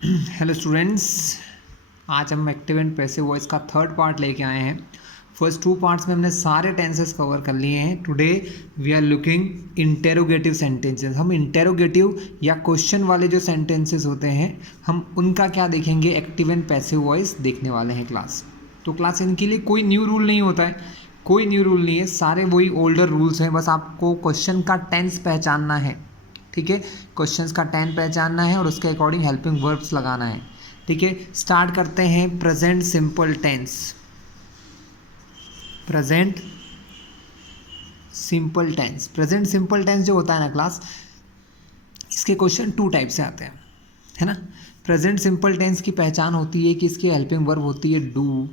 Hello students, आज हम active and passive voice का थर्ड पार्ट लेके आए हैं। फर्स्ट टू पार्ट्स में हमने सारे टेंसेस कवर कर लिए हैं। Today we are looking interrogative sentences. हम इंटेरोगेटिव या क्वेश्चन वाले जो सेंटेंसेस होते हैं हम उनका क्या देखेंगे, एक्टिव एंड पैसिव वॉइस देखने वाले हैं क्लास। तो क्लास इनके लिए कोई न्यू रूल नहीं होता है, कोई न्यू रूल नहीं है, सारे वही ओल्डर रूल्स हैं। बस आपको क्वेश्चन का टेंस पहचानना है, ठीक है। क्वेश्चंस का टेंस पहचानना है और उसके अकॉर्डिंग हेल्पिंग वर्ब्स लगाना है, ठीक है। स्टार्ट करते हैं present simple tense. Present simple tense, present simple tense जो होता है ना क्लास, इसके क्वेश्चन टू टाइप से आते हैं, है ना। प्रेजेंट सिंपल टेंस की पहचान होती है कि इसकी हेल्पिंग वर्ब होती है do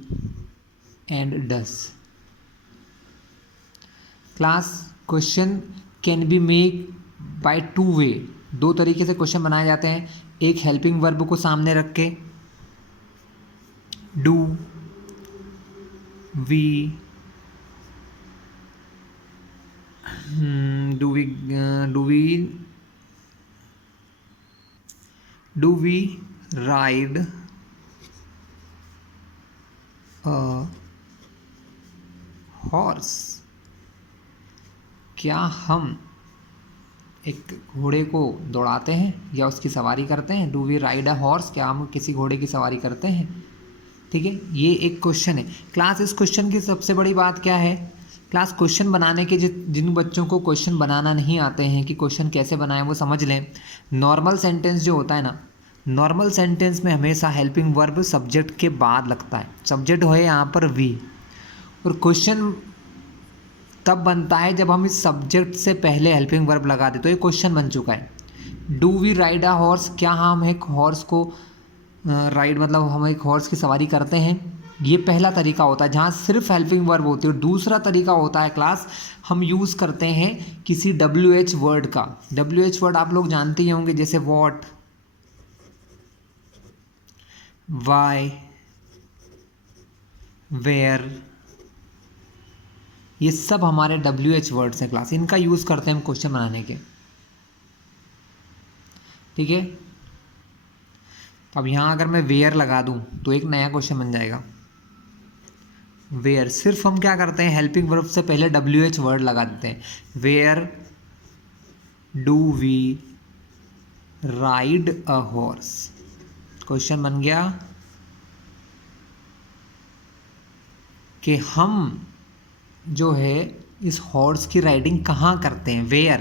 and does. Class question can be make by two way, दो तरीके से क्वेश्चन बनाए जाते हैं। एक हेल्पिंग वर्ब को सामने रख के do, we, do we ride a horse. क्या हम एक घोड़े को दौड़ाते हैं या उसकी सवारी करते हैं। Do we ride a horse, क्या हम किसी घोड़े की सवारी करते हैं, ठीक है। ये एक क्वेश्चन है क्लास। इस क्वेश्चन की सबसे बड़ी बात क्या है क्लास, क्वेश्चन बनाने के जिन बच्चों को क्वेश्चन बनाना नहीं आते हैं कि क्वेश्चन कैसे बनाएं वो समझ लें। नॉर्मल सेंटेंस जो होता है ना, नॉर्मल सेंटेंस में हमेशा हेल्पिंग वर्ब सब्जेक्ट के बाद लगता है। सब्जेक्ट है यहाँ पर वी, और क्वेश्चन तब बनता है जब हम इस सब्जेक्ट से पहले हेल्पिंग वर्ब लगा दें। तो ये क्वेश्चन बन चुका है। Do we ride a horse, क्या हम एक हॉर्स को राइड मतलब हम एक हॉर्स की सवारी करते हैं। ये पहला तरीका होता है जहाँ सिर्फ हेल्पिंग वर्ब होती है। और दूसरा तरीका होता है क्लास, हम यूज़ करते हैं किसी WH वर्ड का। WH वर्ड आप लोग जानते ही होंगे, जैसे वॉट, वाई, वेयर, ये सब हमारे WH वर्ड्स हैं क्लास। इनका यूज़ करते हैं हम क्वेश्चन बनाने के, ठीक है। अब यहाँ अगर मैं वेयर लगा दूँ तो एक नया क्वेश्चन बन जाएगा। वेयर, सिर्फ हम क्या करते हैं हेल्पिंग वर्ब से पहले WH वर्ड लगा देते हैं। Where do we ride a horse, question बन गया कि हम जो है इस हॉर्स की राइडिंग कहाँ करते हैं। वेयर,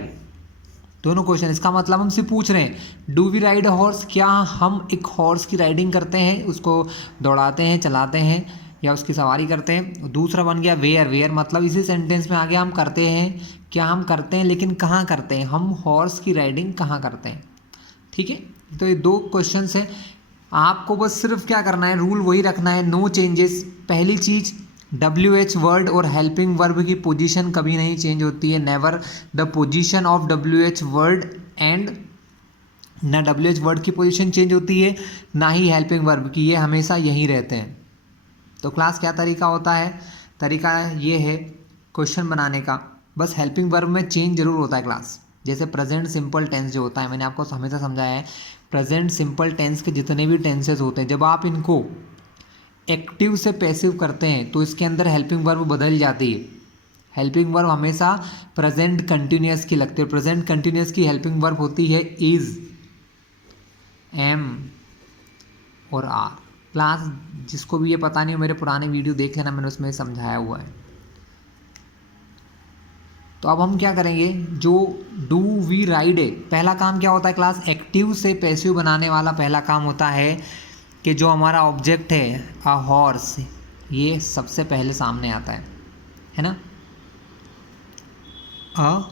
दोनों क्वेश्चन। इसका मतलब हमसे पूछ रहे हैं do we ride a horse, क्या हम एक हॉर्स की राइडिंग करते हैं, उसको दौड़ाते हैं, चलाते हैं या उसकी सवारी करते हैं। दूसरा बन गया वेयर, वेयर मतलब इसी सेंटेंस में आगे हम करते हैं, क्या हम करते हैं लेकिन कहाँ करते हैं, हम हॉर्स की राइडिंग कहाँ करते हैं, ठीक है। तो ये दो क्वेश्चन है। आपको बस सिर्फ क्या करना है, रूल वही रखना है, नो चेंजेस। पहली चीज़, WH वर्ड और हेल्पिंग वर्ब की पोजीशन कभी नहीं चेंज होती है। Never the position of WH word and, ना WH वर्ड की पोजीशन चेंज होती है ना ही हेल्पिंग वर्ब की, ये हमेशा यहीं रहते हैं। तो क्लास क्या तरीका होता है, तरीका ये है क्वेश्चन बनाने का, बस हेल्पिंग वर्ब में चेंज जरूर होता है क्लास। जैसे प्रेजेंट सिंपल टेंस जो होता है, मैंने आपको हमेशा समझाया है, प्रेजेंट सिंपल टेंस के जितने भी टेंसेज होते हैं, जब आप इनको एक्टिव से पैसिव करते हैं तो इसके अंदर हेल्पिंग वर्ब बदल जाती है। हेल्पिंग वर्ब हमेशा प्रेजेंट कंटिन्यूअस की लगती है। प्रेजेंट कंटिन्यूअस की हेल्पिंग वर्ब होती है इज, एम और आर। क्लास जिसको भी ये पता नहीं हो, मेरे पुराने वीडियो देख लेना, मैंने उसमें समझाया हुआ है। तो अब हम क्या करेंगे, जो डू वी राइड है, पहला काम क्या होता है क्लास, एक्टिव से पैसिव बनाने वाला पहला काम होता है कि जो हमारा ऑब्जेक्ट है अ हॉर्स, ये सबसे पहले सामने आता है ना। अ,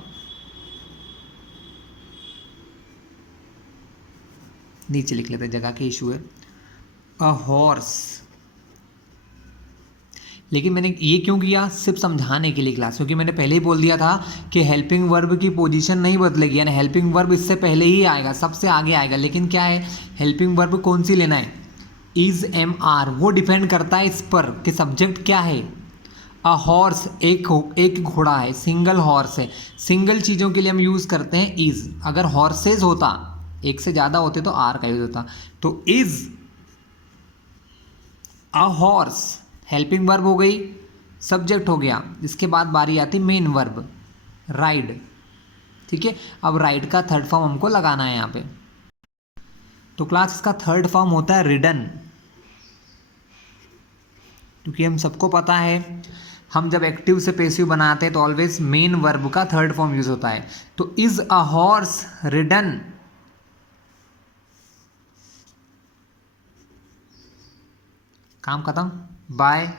नीचे लिख लेते हैं, जगह के इशू है। अ हॉर्स, लेकिन मैंने ये क्यों किया, सिर्फ समझाने के लिए क्लास, क्योंकि मैंने पहले ही बोल दिया था कि हेल्पिंग वर्ब की पोजीशन नहीं बदलेगी, यानी हेल्पिंग वर्ब इससे पहले ही आएगा, सबसे आगे आएगा। लेकिन क्या है, हेल्पिंग वर्ब कौन सी लेना है, इज, एम, आर। वो डिपेंड करता है इस पर कि सब्जेक्ट क्या है। अ हॉर्स, एक घोड़ा है, सिंगल हॉर्स है। सिंगल चीज़ों के लिए हम यूज़ करते हैं इज। अगर हॉर्सेज होता, एक से ज़्यादा होते तो आर का यूज होता। तो is a horse helping verb हो गई, सब्जेक्ट हो गया। इसके बाद बारी आती मेन वर्ब राइड। ठीक है, अब राइड का थर्ड फॉर्म हमको लगाना है यहाँ पे। तो क्लास इसका थर्ड फॉर्म होता है रिडन, क्योंकि हम सबको पता है हम जब एक्टिव से पैसिव बनाते हैं तो ऑलवेज मेन वर्ब का थर्ड फॉर्म यूज होता है। तो इज अ हॉर्स रिडन, काम खत्म। बाय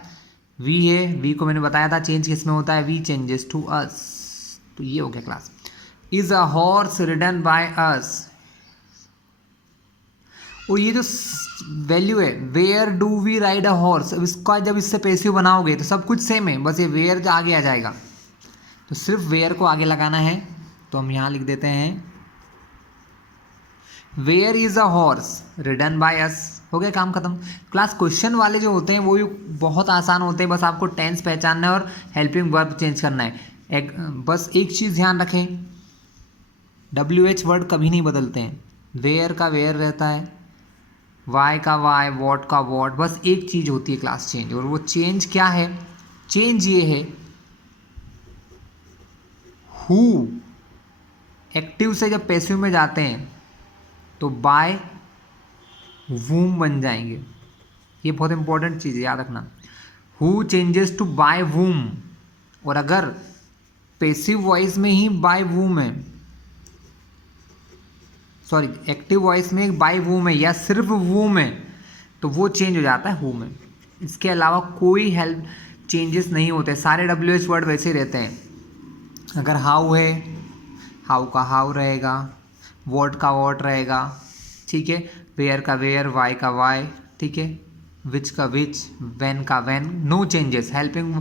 वी है, वी को मैंने बताया था चेंज किस में होता है, वी चेंजेस टू अस। तो ये हो गया class, is a horse ridden by us. और ये जो वैल्यू है where do we ride a horse, अब इसका जब इससे पैसिव बनाओगे तो सब कुछ सेम है, बस ये वेयर आगे आ जाएगा। तो सिर्फ वेयर को आगे लगाना है, तो हम यहाँ लिख देते हैं where is a horse ridden by us. हो गया, काम खत्म। क्लास क्वेश्चन वाले जो होते हैं वो भी बहुत आसान होते हैं, बस आपको टेंस पहचानना है और हेल्पिंग वर्ब चेंज करना है। बस एक चीज़ ध्यान रखें, WH वर्ड कभी नहीं बदलते हैं, वेयर का वेयर रहता है, वाई का वाई, वॉट का वॉट, बस एक चीज़ होती है क्लास चेंज। और वो चेंज क्या है, चेंज ये है हु एक्टिव से जब पैसिव में जाते हैं तो बाय वूम बन जाएंगे। ये बहुत इंपॉर्टेंट चीज़ है, याद रखना। हु चेंजेस टू बाय वूम, और अगर पैसिव वॉइस में ही बाय वूम है, सॉरी एक्टिव वॉइस में बाय वूम है या सिर्फ वूम है, तो वो चेंज हो जाता है हु में। इसके अलावा कोई हेल्प चेंजेस नहीं होते, सारे WH वर्ड वैसे ही रहते हैं। अगर हाउ है, हाउ का हाउ रहेगा, वॉट का वॉट रहेगा, ठीक है, वेयर का वेयर, वाई का वाई, ठीक है, विच का विच, वैन का when, no changes. Helping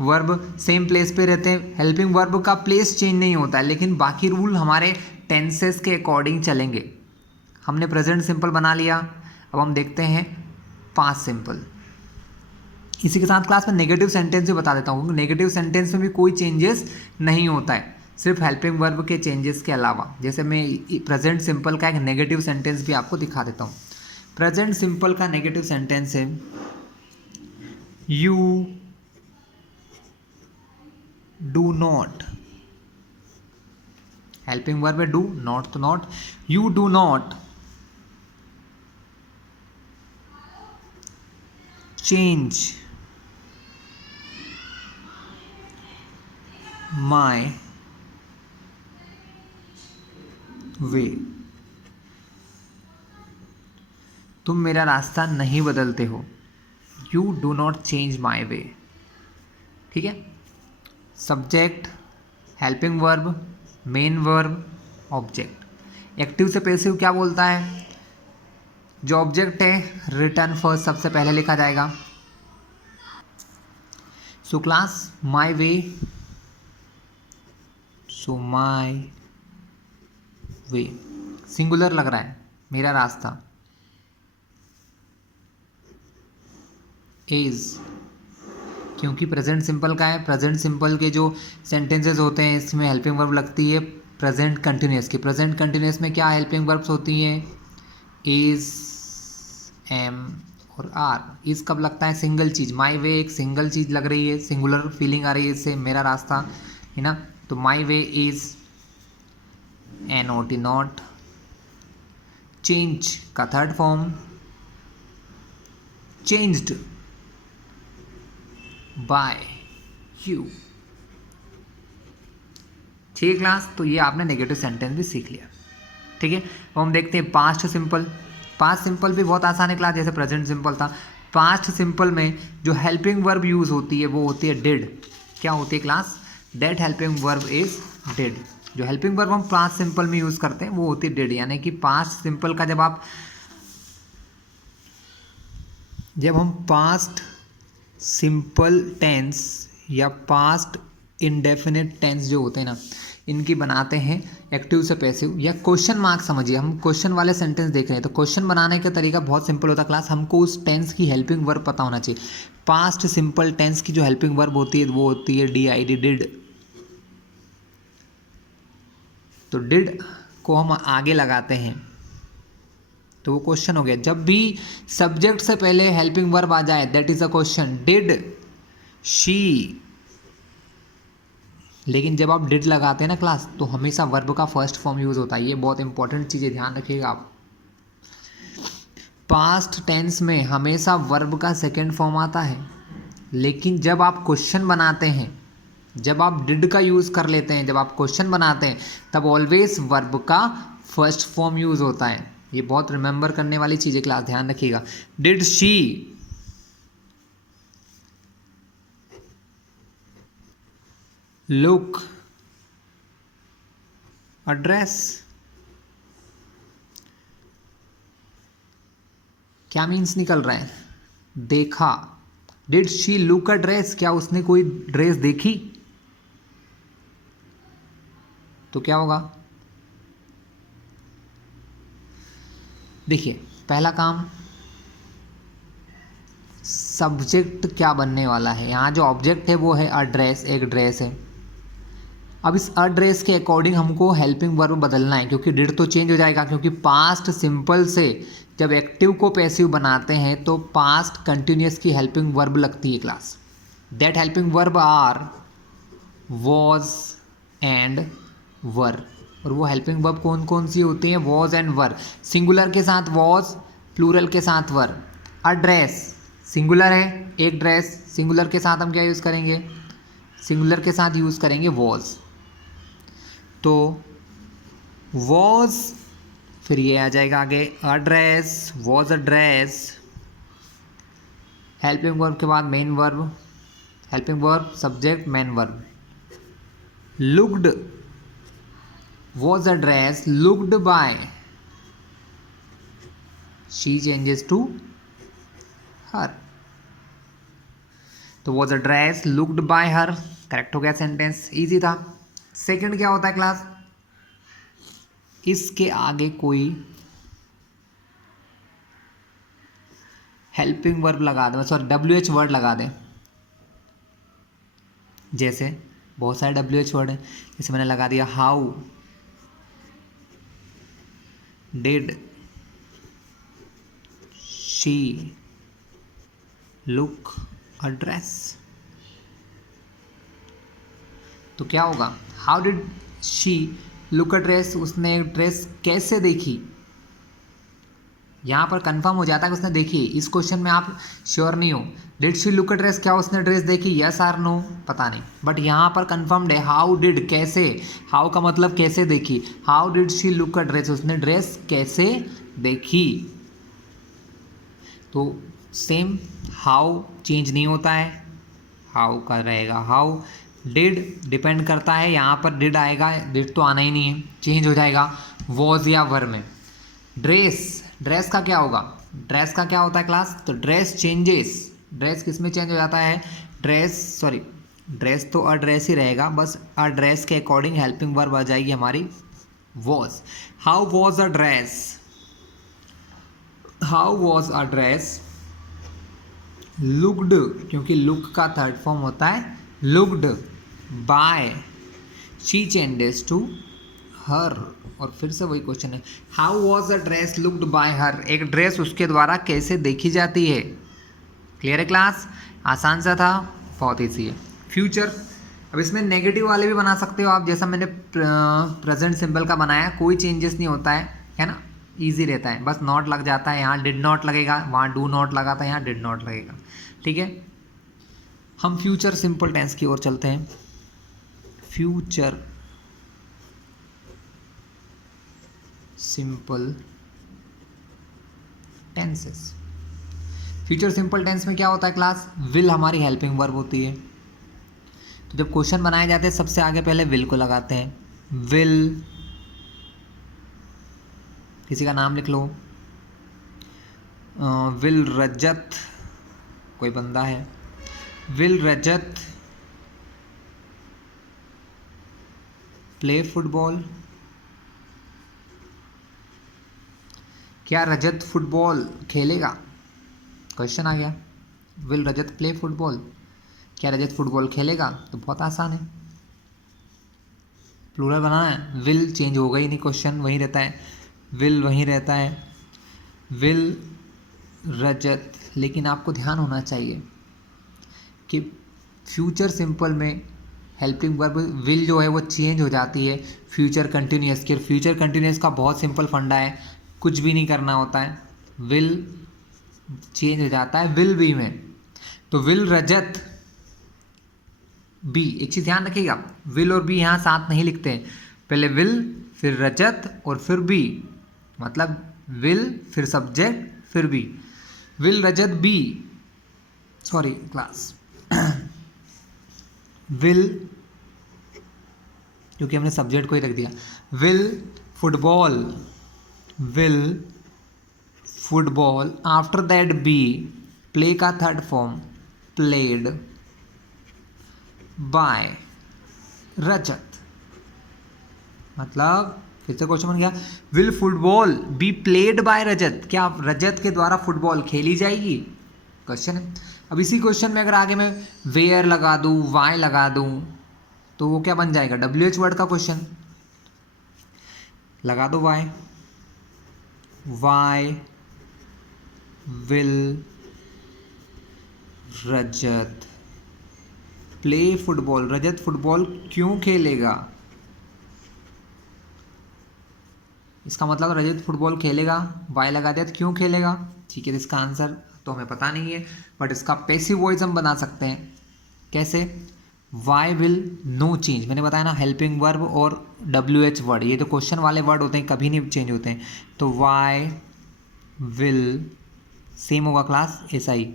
verb same place पे रहते हैं, हेल्पिंग वर्ब का प्लेस चेंज नहीं होता है, लेकिन बाकी रूल हमारे टेंसेस के अकॉर्डिंग चलेंगे। हमने प्रेजेंट सिंपल बना लिया, अब हम देखते हैं पास्ट सिंपल। इसी के साथ क्लास में नेगेटिव सेंटेंस भी बता देता हूँ, नेगेटिव सेंटेंस में भी कोई चेंजेस नहीं होता है, सिर्फ हेल्पिंग वर्ब के चेंजेस के अलावा। जैसे मैं प्रेजेंट सिंपल का एक नेगेटिव सेंटेंस भी आपको दिखा देता हूँ। प्रेजेंट सिंपल का नेगेटिव सेंटेंस है you do not, helping verb है डू, नॉट तो not, you do not change my way, तुम मेरा रास्ता नहीं बदलते हो, you do not change my way. ठीक है, subject, helping verb, main verb, object. Active से पैसिव क्या बोलता है, जो ऑब्जेक्ट है रिटर्न फर्स्ट सबसे पहले लिखा जाएगा। So class my way, so my way singular लग रहा है, मेरा रास्ता इज, क्योंकि प्रेजेंट सिंपल का है, प्रेजेंट सिंपल के जो सेंटेंसेस होते हैं इसमें हेल्पिंग वर्ब लगती है प्रेजेंट कंटिन्यूस की। प्रेजेंट कंटिन्यूस में क्या हेल्पिंग वर्ब्स होती हैं, इज, एम और आर। इज कब लगता है, सिंगल चीज़, माई वे एक सिंगल चीज़ लग रही है, सिंगुलर फीलिंग आ रही है इससे, मेरा रास्ता है ना, तो my way is NOT not. Change का third form changed by you. ठीक है क्लास, तो ये आपने नेगेटिव सेंटेंस भी सीख लिया। ठीक है, अब हम देखते हैं पास्ट सिंपल। पास्ट सिंपल भी बहुत आसान है क्लास, जैसे प्रेजेंट सिंपल था। पास्ट सिंपल में जो हेल्पिंग वर्ब यूज होती है वो होती है डिड। क्या होती है class, that helping verb is did. जो हेल्पिंग वर्ब हम पास्ट सिंपल में यूज करते हैं वो होती है डिड, यानी कि पास्ट सिंपल का जब हम पास्ट सिंपल टेंस या पास्ट इंडेफिनिट टेंस जो होते हैं ना, इनकी बनाते हैं एक्टिव से पैसिव या क्वेश्चन मार्क समझिए, हम क्वेश्चन वाले सेंटेंस देख रहे हैं तो क्वेश्चन बनाने का तरीका बहुत सिंपल होता है क्लास, हमको उस टेंस की हेल्पिंग वर्ब पता होना चाहिए। पास्ट सिंपल टेंस की जो हेल्पिंग वर्ब होती है वो होती है DID, डिड। तो डिड को हम आगे लगाते हैं तो वो क्वेश्चन हो गया। जब भी सब्जेक्ट से पहले हेल्पिंग वर्ब आ जाए that is a question. Did she, लेकिन जब आप डिड लगाते हैं ना क्लास, तो हमेशा वर्ब का फर्स्ट फॉर्म यूज होता है। ये बहुत इंपॉर्टेंट चीज़ है, ध्यान रखिएगा आप। पास्ट टेंस में हमेशा वर्ब का सेकेंड फॉर्म आता है, लेकिन जब आप क्वेश्चन बनाते हैं, जब आप डिड का यूज़ कर लेते हैं, जब आप क्वेश्चन बनाते हैं, तब ऑलवेज वर्ब का फर्स्ट फॉर्म यूज होता है। ये बहुत रिमेंबर करने वाली चीज़ है क्लास, ध्यान रखिएगा। Did she look a dress, क्या मीन्स निकल रहा है? देखा। Did she look a dress, क्या उसने कोई ड्रेस देखी? तो क्या होगा? देखिए, पहला काम, सब्जेक्ट क्या बनने वाला है? यहाँ जो ऑब्जेक्ट है वो है अ ड्रेस, एक ड्रेस है। अब इस अ ड्रेस के अकॉर्डिंग हमको हेल्पिंग वर्ब बदलना है, क्योंकि डिड तो चेंज हो जाएगा, क्योंकि पास्ट सिंपल से जब एक्टिव को पैसिव बनाते हैं तो पास्ट कंटिन्यूस की हेल्पिंग वर्ब लगती है class. That helping verb are was and were. और वो हेल्पिंग वर्ब कौन कौन सी होती हैं? Was and were. सिंगुलर के साथ वॉज, प्लूरल के साथ वर। अ ड्रेस सिंगुलर है, एक ड्रेस, सिंगुलर के साथ हम क्या यूज़ करेंगे? सिंगुलर के साथ यूज़ करेंगे वॉज। तो वॉज, फिर ये आ जाएगा आगे a dress, was a dress, helping verb के बाद main verb, helping verb subject main verb. Looked was a dress looked by, she changes to her. तो was a dress looked by her, correct हो गया sentence, easy था। Second क्या होता है class? इसके आगे कोई हेल्पिंग वर्ब लगा दें, सॉरी WH वर्ड लगा दें। जैसे बहुत सारे WH वर्ड हैं, जैसे मैंने लगा दिया how did she look a dress. तो क्या होगा? How did she look a dress, उसने ड्रेस कैसे देखी? यहाँ पर कंफर्म हो जाता है कि उसने देखी। इस क्वेश्चन में आप श्योर नहीं हो। Did she look a dress, क्या उसने ड्रेस देखी? यस आर नो, पता नहीं। बट यहाँ पर कंफर्म्ड है हाउ डिड, कैसे। हाउ का मतलब कैसे देखी। How did she look a dress, उसने ड्रेस कैसे देखी। तो सेम, हाउ चेंज नहीं होता है, हाउ का रहेगा हाउ। डिड डिपेंड करता है, यहाँ पर डिड आएगा, डिड तो आना ही नहीं है, चेंज हो जाएगा वॉज या वर में। ड्रेस, ड्रेस का क्या होगा? ड्रेस का क्या होता है क्लास? तो ड्रेस चेंजेस, ड्रेस किस में चेंज हो जाता है? ड्रेस, सॉरी ड्रेस तो अ ड्रेस ही रहेगा, बस अ ड्रेस के अकॉर्डिंग हेल्पिंग वर्ब आ जाएगी हमारी was. How was a dress, how was a dress looked, क्योंकि लुक का थर्ड फॉर्म होता है looked by, she changes to her. और फिर से वही क्वेश्चन है, how was a dress looked by her, एक ड्रेस उसके द्वारा कैसे देखी जाती है। क्लियर है क्लास? आसान सा था, बहुत ईजी है। फ्यूचर, अब इसमें नेगेटिव वाले भी बना सकते हो आप, जैसा मैंने प्रेजेंट सिंबल का बनाया, कोई चेंजेस नहीं होता है ना, ईजी रहता है, बस नॉट लग जाता है। यहाँ डिड नॉट लगेगा, वहाँ डू नॉट लगा था, यहाँ डिड नॉट लगेगा। ठीक है, हम फ्यूचर सिंपल टेंस की ओर चलते हैं। Future simple tenses. Future simple tense में क्या होता है क्लास? विल हमारी हेल्पिंग वर्ब होती है। तो जब क्वेश्चन बनाए जाते हैं सबसे आगे पहले विल को लगाते हैं। विल, किसी का नाम लिख लो, विल रजत, कोई बंदा है, विल रजत प्ले फुटबॉल, क्या रजत फुटबॉल खेलेगा? क्वेश्चन आ गया, विल रजत प्ले फुटबॉल, क्या रजत फुटबॉल खेलेगा? तो बहुत आसान है, प्लूरल बनाना है। विल चेंज होगा ही नहीं, क्वेश्चन वहीं रहता है, विल वहीं रहता है। विल रजत, लेकिन आपको ध्यान होना चाहिए कि फ्यूचर सिंपल में हेल्पिंग वर्ब विल जो है वो चेंज हो जाती है फ्यूचर कंटिन्यूअस के। फ्यूचर कंटिन्यूअस का बहुत सिंपल फंडा है, कुछ भी नहीं करना होता है, विल चेंज हो जाता है विल बी में। तो विल रजत बी, एक चीज़ ध्यान रखिएगा, विल और बी यहाँ साथ नहीं लिखते हैं, पहले विल फिर रजत और फिर बी, मतलब विल फिर सब्जेक्ट फिर be, will Rajat be, sorry class will, क्योंकि हमने सब्जेक्ट को ही रख दिया, will football, will football, after that be, play का third form played by Rajat, मतलब फिर से क्वेश्चन बन गया, will football be played by Rajat, क्या रजत के द्वारा फुटबॉल खेली जाएगी, क्वेश्चन है। अब इसी क्वेश्चन में अगर आगे मैं वेयर लगा दूं, वाई लगा दूं, तो वो क्या बन जाएगा, WH वर्ड का क्वेश्चन, लगा दो why, why will Rajat play football, Rajat football क्यों खेलेगा, इसका मतलब रजत फुटबॉल खेलेगा, वाई लगा दिया तो क्यों खेलेगा, ठीक है। तो इसका आंसर तो हमें पता नहीं है, बट इसका पैसिव वॉइस हम बना सकते हैं, कैसे, वाई विल नो चेंज, मैंने बताया ना हेल्पिंग वर्ब और WH वर्ड ये तो क्वेश्चन वाले वर्ड होते हैं, कभी नहीं चेंज होते हैं, तो वाई विल सेम होगा क्लास ऐसा ही,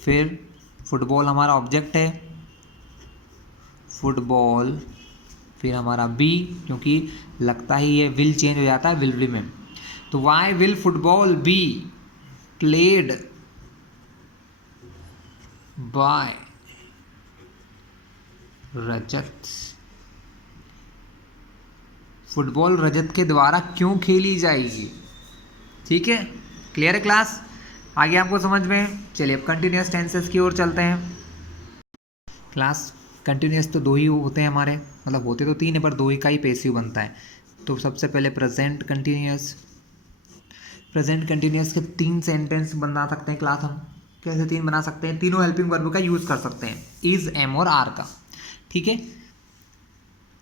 फिर फुटबॉल हमारा ऑब्जेक्ट है, फुटबॉल, फिर हमारा बी, क्योंकि लगता ही है विल चेंज हो जाता है विल बी में, तो why will football be played by Rajat, football Rajat के द्वारा क्यों खेली जाएगी, ठीक है, क्लियर है क्लास, आगे आपको समझ में। चलिए अब कंटिन्यूअस टेंसेस की ओर चलते हैं। क्लास कंटिन्यूअस तो दो ही होते हैं हमारे, मतलब होते तो तीन है पर दो ही का ही पैसिव बनता है। तो सबसे पहले प्रेजेंट कंटिन्यूअस, प्रेजेंट कंटिन्यूअस के तीन सेंटेंस बना सकते हैं क्लास, हम कैसे तीन बना सकते हैं, तीनों हेल्पिंग वर्ब का यूज़ कर सकते हैं, इज, एम और आर का, ठीक है।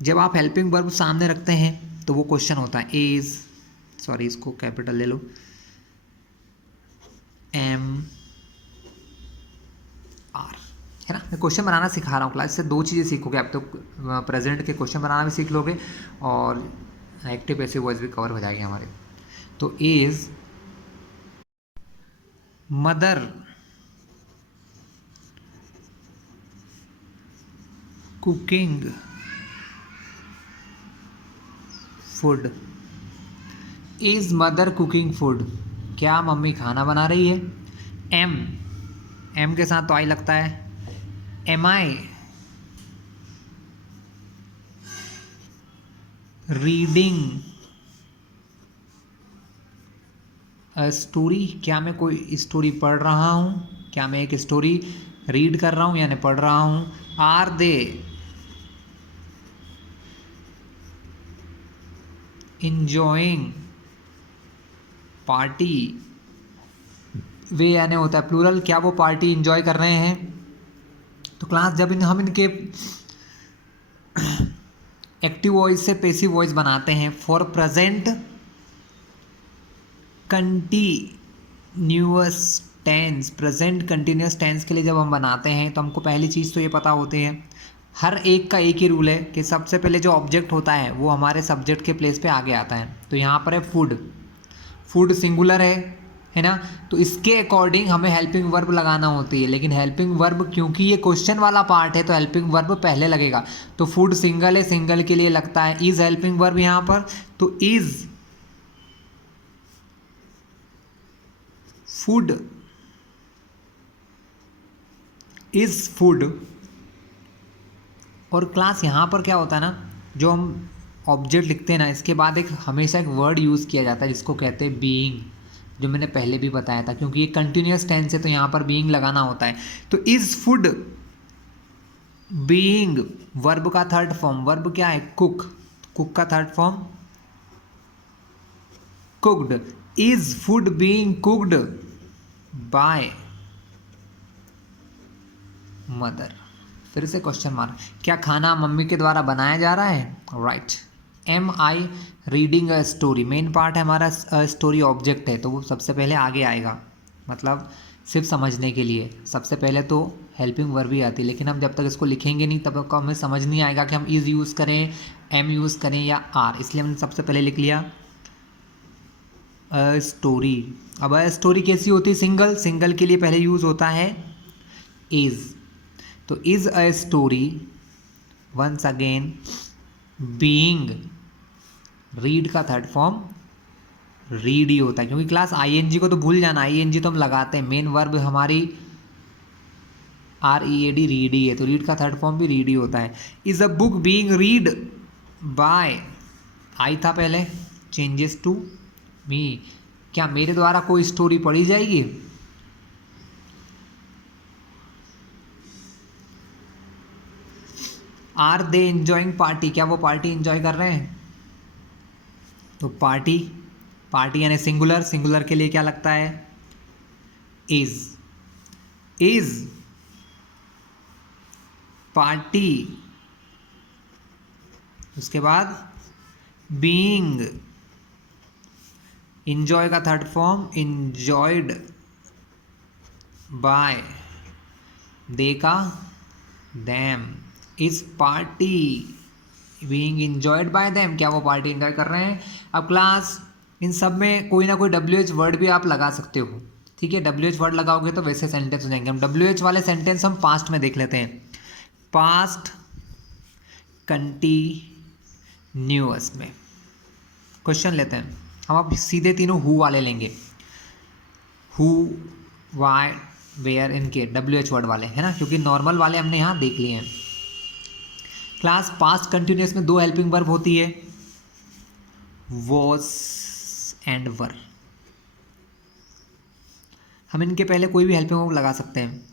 जब आप हेल्पिंग वर्ब सामने रखते हैं तो वो क्वेश्चन होता है इज, सॉरी इसको कैपिटल ले लो, एम आर, है ना। मैं क्वेश्चन बनाना सिखा रहा हूँ क्लास, इससे दो चीज़ें सीखोगे आप, तो प्रेजेंट के क्वेश्चन बनाना भी सीख लोगे और एक्टिव पैसिव वॉइस भी कवर हो जाएगी हमारे। तो is mother cooking food, is mother cooking food, क्या मम्मी खाना बना रही है, एम, एम के साथ तो आई लगता है, am I reading a story, क्या मैं कोई स्टोरी पढ़ रहा हूँ, क्या मैं एक स्टोरी रीड कर रहा हूँ यानी पढ़ रहा हूँ, आर दे इंजॉइंग पार्टी, वे यानी होता है प्लूरल, क्या वो पार्टी इंजॉय कर रहे हैं। तो क्लास जब हम इनके एक्टिव वॉइस से पैसिव वॉइस बनाते हैं for present continuous tense, present continuous tense के लिए जब हम बनाते हैं तो हमको पहली चीज़ तो ये पता होती है, हर एक का एक ही रूल है कि सबसे पहले जो ऑब्जेक्ट होता है वो हमारे सब्जेक्ट के प्लेस पे आगे आता है। तो यहाँ पर है फूड, फूड सिंगुलर है ना, तो इसके अकॉर्डिंग हमें हेल्पिंग वर्ब लगाना होती है, लेकिन हेल्पिंग वर्ब क्योंकि ये क्वेश्चन वाला पार्ट है तो हेल्पिंग वर्ब पहले लगेगा। तो फूड सिंगल है, सिंगल के लिए लगता है इज हेल्पिंग वर्ब यहाँ पर, तो इज फूड, इज फूड। और क्लास यहाँ पर क्या होता है ना, जो हम ऑब्जेक्ट लिखते हैं ना इसके बाद एक हमेशा एक वर्ड यूज़ किया जाता है जिसको कहते हैं बीइंग, जो मैंने पहले भी बताया था, क्योंकि ये कंटिन्यूअस टेंस है तो यहाँ पर बीइंग लगाना होता है। तो इज फूड बीइंग, वर्ब का थर्ड फॉर्म, वर्ब क्या है कुक, कुक का third form cooked, is food being cooked by mother. फिर से क्वेश्चन मार्क, क्या खाना मम्मी के द्वारा बनाया जा रहा है? Right. Am I reading a story, main part है हमारा स्टोरी ऑब्जेक्ट है तो वो सबसे पहले आगे आएगा, मतलब सिर्फ समझने के लिए। सबसे पहले तो हेल्पिंग वर्ब भी आती है, लेकिन हम जब तक इसको लिखेंगे नहीं तब तक हमें समझ नहीं आएगा कि हम इज़ यूज़ करें, एम यूज़ करें या आर, इसलिए हमने सबसे पहले लिख लिया स्टोरी। अब स्टोरी कैसी होती है? सिंगल, सिंगल के लिए पहले यूज़ होता है इज़, तो is a story once again being, read का थर्ड फॉर्म रीड ही होता है, क्योंकि क्लास आईएनजी को तो भूल जाना, आईएनजी तो हम लगाते हैं, मेन वर्ब हमारी READ रीड ही है, तो रीड का थर्ड फॉर्म भी रीड ही होता है। Is a book being read by, I था पहले, चेंजेस टू मी, क्या मेरे द्वारा कोई स्टोरी पढ़ी जाएगी? आर दे एंजॉइंग पार्टी, क्या वो पार्टी एंजॉय कर रहे हैं? तो पार्टी, पार्टी यानी सिंगुलर, सिंगुलर के लिए क्या लगता है? इज, इज पार्टी, उसके बाद बीइंग, इंजॉय का थर्ड फॉर्म इंजॉयड बाय, दे का them, is party being enjoyed bye them, क्या वो पार्टी एंजॉय कर रहे हैं? अब क्लास इन सब में कोई ना कोई WH वर्ड भी आप लगा सकते हो, ठीक है, WH वर्ड लगाओगे तो वैसे सेंटेंस हो जाएंगे। हम WH वाले सेंटेंस हम पास्ट में देख लेते हैं, पास्ट कंटिन्यूअस में क्वेश्चन लेते हैं हम, अब सीधे तीनों हु वाले लेंगे, हु, वाई, वेयर, इनके WH वर्ड वाले है ना, क्योंकि नॉर्मल वाले हमने यहाँ देख लिए हैं। क्लास पास्ट कंटिन्यूअस में दो हेल्पिंग वर्ब होती है, वॉज एंड वर, हम इनके पहले कोई भी हेल्पिंग वर्ब लगा सकते हैं,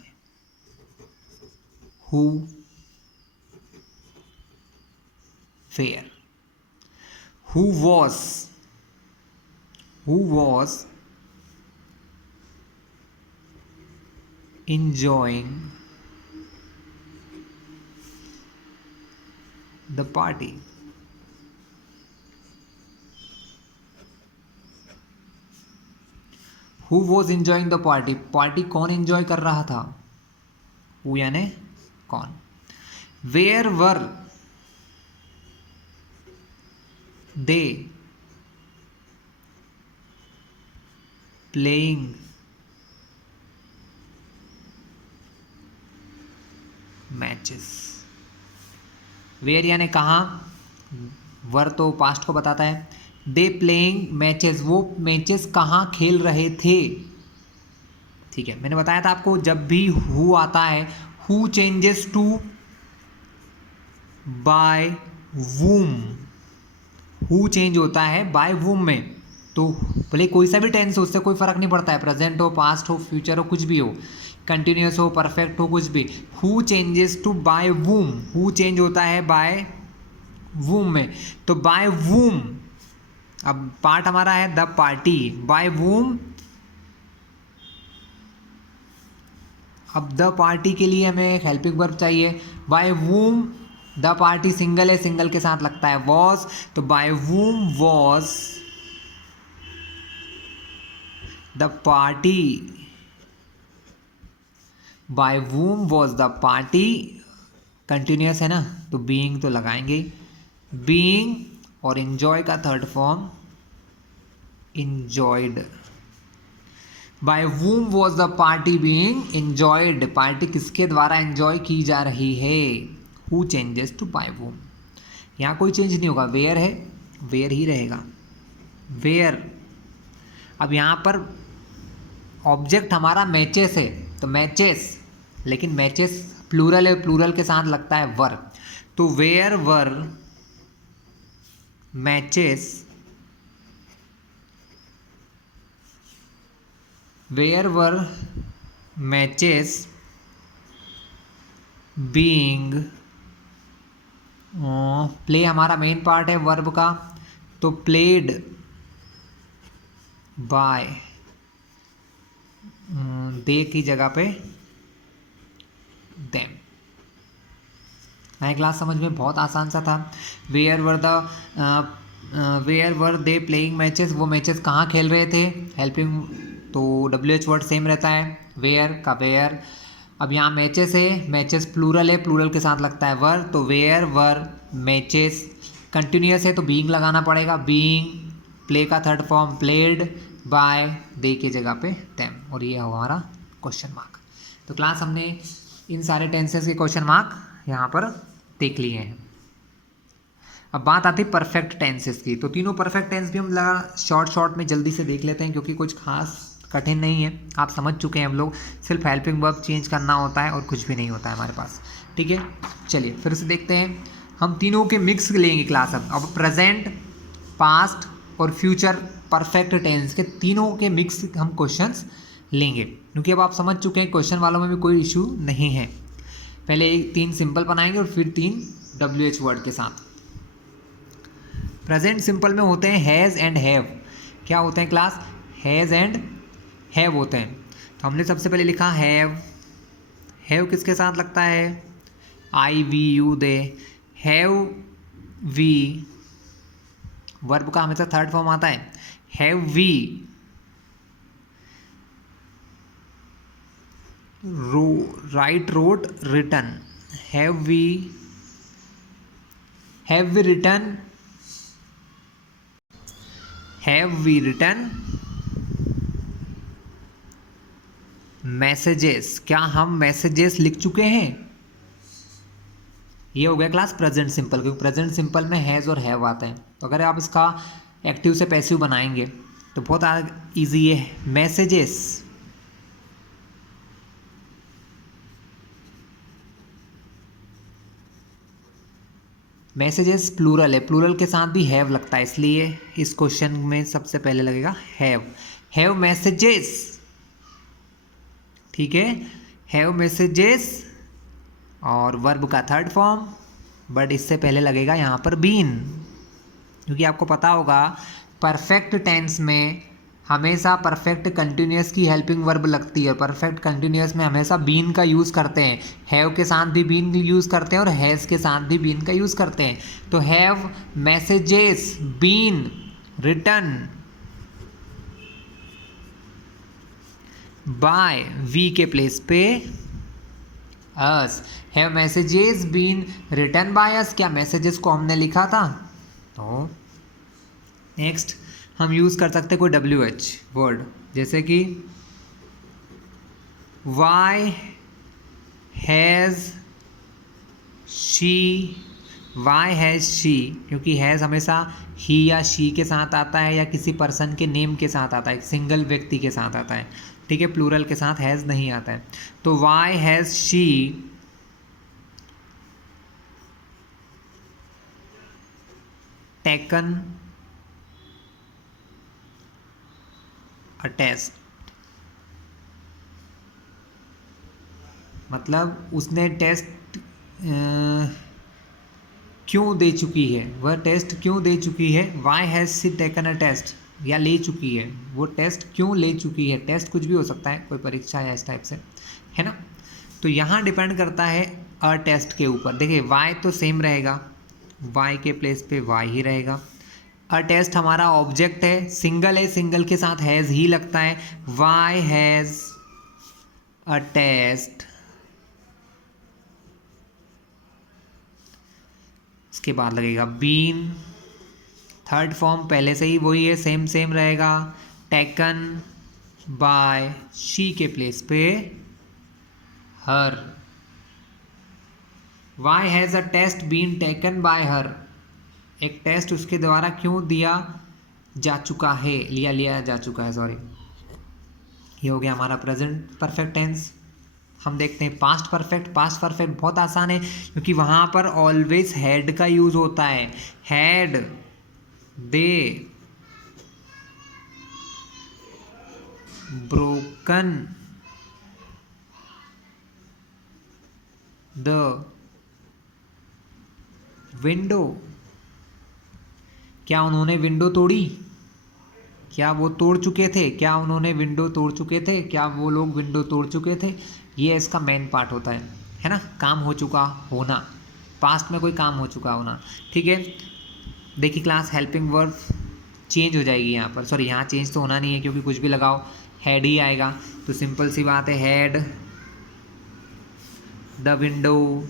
who, where, who was enjoying the party, who was enjoying the party, पार्टी कौन एंजॉय कर रहा था? हु यानी कौन। Where were they playing matches, where यानी कहाँ, वर तो पास्ट को बताता है, दे प्लेइंग मैचेस, वो मैचेस कहाँ खेल रहे थे, ठीक है। मैंने बताया था आपको जब भी हु आता है, who changes to by whom, who change होता है बाय वूम में, तो भले कोई सा भी टेंस हो उससे कोई फर्क नहीं पड़ता है, प्रेजेंट हो, पास्ट हो, फ्यूचर हो, कुछ भी हो, कंटिन्यूस हो, परफेक्ट हो, कुछ भी, who changes to by whom, who change होता है बाय वूम में, तो बाय वूम, अब पार्ट हमारा है द पार्टी, बाय वूम, अब द पार्टी के लिए हमें एक हेल्पिंग वर्ब चाहिए, by whom, the party single है, सिंगल के साथ लगता है वॉज, तो by whom was the party, by whom was the party, continuous है ना तो बीइंग तो लगाएंगे, बीइंग और इंजॉय का third form enjoyed, by whom was the party being enjoyed, party किसके द्वारा एंजॉय की जा रही है, who changes to by whom, यहाँ कोई चेंज नहीं होगा, वेयर है वेयर ही रहेगा, वेयर। अब यहाँ पर ऑब्जेक्ट हमारा मैचेस है, तो मैचेस, लेकिन मैचेस प्लूरल है, प्लूरल के साथ लगता है वर, तो where were matches, where were matches being, play हमारा मेन पार्ट है वर्ब का, तो प्लेड बाय दे की जगह पे देम। नया क्लास समझ में बहुत आसान सा था। Where were they playing matches, वो मैचेस कहाँ खेल रहे थे। हेल्पिंग तो WH वर्ड सेम रहता है, वेयर का वेयर। अब यहाँ मैचेस है, मैचेस प्लूरल है, प्लूरल के साथ लगता है वर, तो वेयर वर मैचेस। कंटिन्यूस है तो बीइंग लगाना पड़ेगा, बीइंग। प्ले का थर्ड फॉर्म प्लेड, बाय दे की जगह पे देम, और ये है हमारा क्वेश्चन मार्क। तो क्लास हमने इन सारे टेंसेस के क्वेश्चन मार्क यहाँ पर देख लिए हैं। अब बात आती है परफेक्ट टेंसेस की। तो तीनों परफेक्ट टेंस भी हम शॉर्ट में जल्दी से देख लेते हैं, क्योंकि कुछ खास कठिन नहीं है, आप समझ चुके हैं हम लोग। सिर्फ हेल्पिंग वर्ब चेंज करना होता है और कुछ भी नहीं होता है हमारे पास। ठीक है, चलिए फिर से देखते हैं। हम तीनों के मिक्स लेंगे क्लास। अब प्रेजेंट, पास्ट और फ्यूचर परफेक्ट टेंस के तीनों के मिक्स हम क्वेश्चंस लेंगे, क्योंकि अब आप समझ चुके हैं क्वेश्चन वालों में भी कोई इशू नहीं है। पहले 3 सिंपल बनाएंगे और फिर 3 WH वर्ड के साथ। प्रेजेंट सिंपल में होते हैं हैज़ एंड हैव। क्या होते हैं क्लास? हैज़ एंड हैव होते हैं। तो हमने सबसे पहले लिखा हैव। हैव किसके साथ लगता है? I we you they. Have we, verb का हमेशा थर्ड फॉर्म आता है। Have we write wrote written. Have we written, have we written messages. क्या हम मैसेजेस लिख चुके हैं? ये हो गया क्लास प्रेजेंट सिंपल, क्योंकि प्रेजेंट सिंपल में हैज़ और हैव आते हैं। तो अगर आप इसका एक्टिव से पैसिव बनाएंगे तो बहुत ईजी है। मैसेजेस, मैसेजेस प्लूरल है, प्लूरल के साथ भी हैव लगता है, इसलिए इस क्वेश्चन में सबसे पहले लगेगा हैव। हैव मैसेजेस, ठीक है, हैव मैसेजेस और वर्ब का थर्ड फॉर्म, बट इससे पहले लगेगा यहाँ पर बीन, क्योंकि आपको पता होगा परफेक्ट टेंस में हमेशा परफेक्ट कंटिन्यूस की हेल्पिंग वर्ब लगती है। परफेक्ट कंटिन्यूस में हमेशा बीन का यूज़ करते हैं। हैव के साथ भी बीन यूज़ करते हैं और हैज़ के साथ भी बीन का यूज़ करते हैं। तो have messages been written by, we के प्लेस पे us. Have messages been written by us, क्या मैसेजेस को हमने लिखा था? तो नेक्स्ट हम यूज़ कर सकते कोई WH वर्ड, जैसे कि why has she. Why has she, क्योंकि हैज़ हमेशा ही या शी के साथ आता है या किसी पर्सन के नेम के साथ आता है, सिंगल व्यक्ति के साथ आता है। ठीक है, प्लूरल के साथ हैज़ नहीं आता है। तो why has she taken a test, मतलब उसने टेस्ट क्यों दे चुकी है, वह टेस्ट क्यों दे चुकी है। Why has she taken a test, या ले चुकी है, वो टेस्ट क्यों ले चुकी है। टेस्ट कुछ भी हो सकता है, कोई परीक्षा या इस टाइप से, है ना। तो यहाँ डिपेंड करता है अ टेस्ट के ऊपर। देखिए वाई तो सेम रहेगा, वाई के प्लेस पे वाई ही रहेगा। अ टेस्ट हमारा ऑब्जेक्ट है, सिंगल है, सिंगल के साथ हैज़ ही लगता है। वाई हैज़ अ टेस्ट, इसके बाद लगेगा बीन, थर्ड फॉर्म पहले से ही वही है, सेम सेम रहेगा। टेकन बाय, शी के प्लेस पे her. Why has a test been taken by her, एक टेस्ट उसके द्वारा क्यों दिया जा चुका है, लिया जा चुका है, सॉरी। ये हो गया हमारा प्रेजेंट परफेक्ट टेंस। हम देखते हैं पास्ट परफेक्ट। पास्ट परफेक्ट बहुत आसान है, क्योंकि वहाँ पर ऑलवेज हैड का यूज़ होता है। Had they broken the window, क्या उन्होंने विंडो तोड़ी। क्या वो तोड़ चुके थे, क्या उन्होंने विंडो तोड़ चुके थे, क्या वो लोग विंडो तोड़ चुके थे। ये इसका मेन पार्ट होता है ना, काम हो चुका होना, पास्ट में कोई काम हो चुका होना। ठीक है, देखिए क्लास हेल्पिंग वर्ब चेंज हो जाएगी यहाँ पर, सॉरी यहाँ चेंज तो होना नहीं है क्योंकि कुछ भी लगाओ हैड ही आएगा। तो सिंपल सी बात है, हैड द विंडो,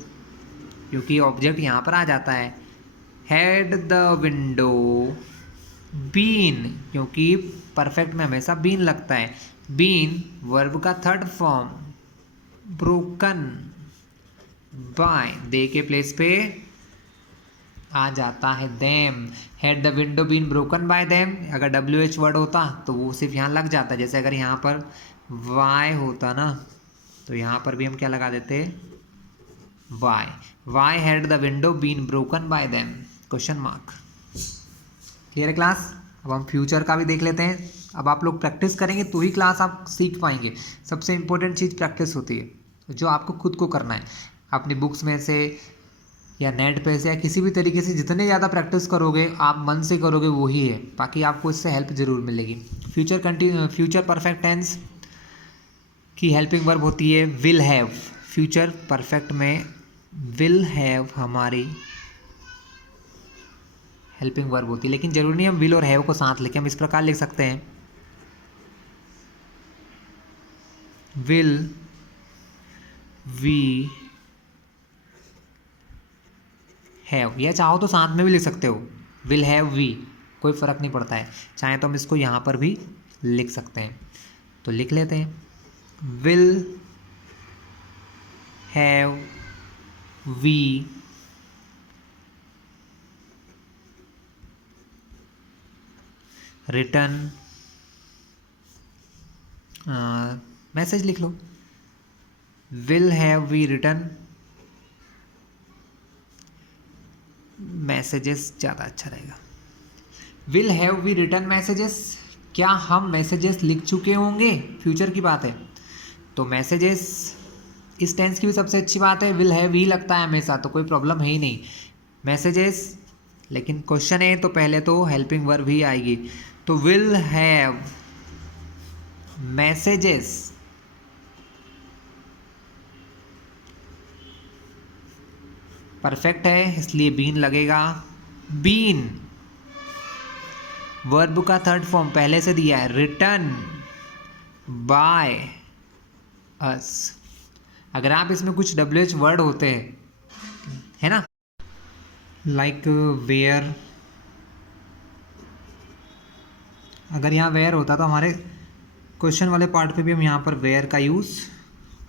क्योंकि ऑब्जेक्ट यहाँ पर आ जाता है। हैड द विंडो बीन, क्योंकि परफेक्ट में हमेशा बीन लगता है। बीन वर्ब का third form, broken by, they के प्लेस पे आ जाता है them. Had the window been broken by them, अगर WH वर्ड होता तो वो सिर्फ यहाँ लग जाता। जैसे अगर यहाँ पर वाई होता ना, तो यहाँ पर भी हम क्या लगा देते, why had the window been broken by them, question mark. Clear है क्लास। अब हम फ्यूचर का भी देख लेते हैं। अब आप लोग प्रैक्टिस करेंगे तो ही क्लास आप सीख पाएंगे। सबसे इंपॉर्टेंट चीज़ प्रैक्टिस होती है, जो आपको खुद को करना है। अपनी बुक्स में से या नेट पे से या किसी भी तरीके से जितने ज़्यादा प्रैक्टिस करोगे, आप मन से करोगे, वो ही है। बाकी आपको इससे हेल्प ज़रूर मिलेगी। फ्यूचर परफेक्ट टेंस की हेल्पिंग वर्ब होती है विल हैव। फ्यूचर परफेक्ट में विल हैव हमारी हेल्पिंग वर्ब होती है, लेकिन जरूरी नहीं हम विल और हैव को साथ लेके, हम इस प्रकार लिख सकते हैं, विल वी हैव, या चाहो तो साथ में भी लिख सकते हो, विल हैव वी, कोई फ़र्क नहीं पड़ता है। चाहे तो हम इसको यहाँ पर भी लिख सकते हैं। तो लिख लेते हैं, will have we written, message लिख लो, will have we written messages, ज़्यादा अच्छा रहेगा। Will have we written messages, क्या हम मैसेजेस लिख चुके होंगे, फ्यूचर की बात है। तो मैसेजेस इस टेंस की भी सबसे अच्छी बात है, विल हैव ही लगता है हमेशा, तो कोई प्रॉब्लम है ही नहीं, मैसेजेस। लेकिन क्वेश्चन है तो पहले तो हेल्पिंग वर्ब ही आएगी। तो विल हैव मैसेजेस परफेक्ट है इसलिए बीन लगेगा। बीन वर्ब का थर्ड फॉर्म पहले से दिया है, रिटर्न बाय अस। अगर आप इसमें कुछ WH वर्ड होते हैं, है ना, लाइक वेयर, अगर यहाँ वेयर होता तो हमारे क्वेश्चन वाले पार्ट पे भी हम यहाँ पर वेयर का यूज़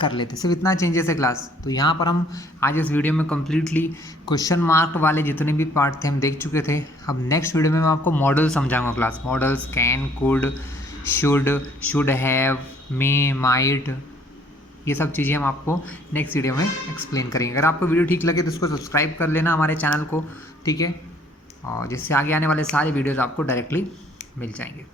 कर लेते। सिर्फ इतना चेंजेस है क्लास। तो यहाँ पर हम आज इस वीडियो में कम्प्लीटली क्वेश्चन मार्क वाले जितने भी पार्ट थे हम देख चुके थे। अब नेक्स्ट वीडियो में मैं आपको मॉडल समझाऊंगा class, models can, could, should have, may, might, ये सब चीज़ें हम आपको नेक्स्ट वीडियो में एक्सप्लेन करेंगे। अगर आपको वीडियो ठीक लगे तो उसको सब्सक्राइब कर लेना हमारे चैनल को, ठीक है, और जिससे आगे आने वाले सारे वीडियोज़ आपको डायरेक्टली मिल जाएंगे।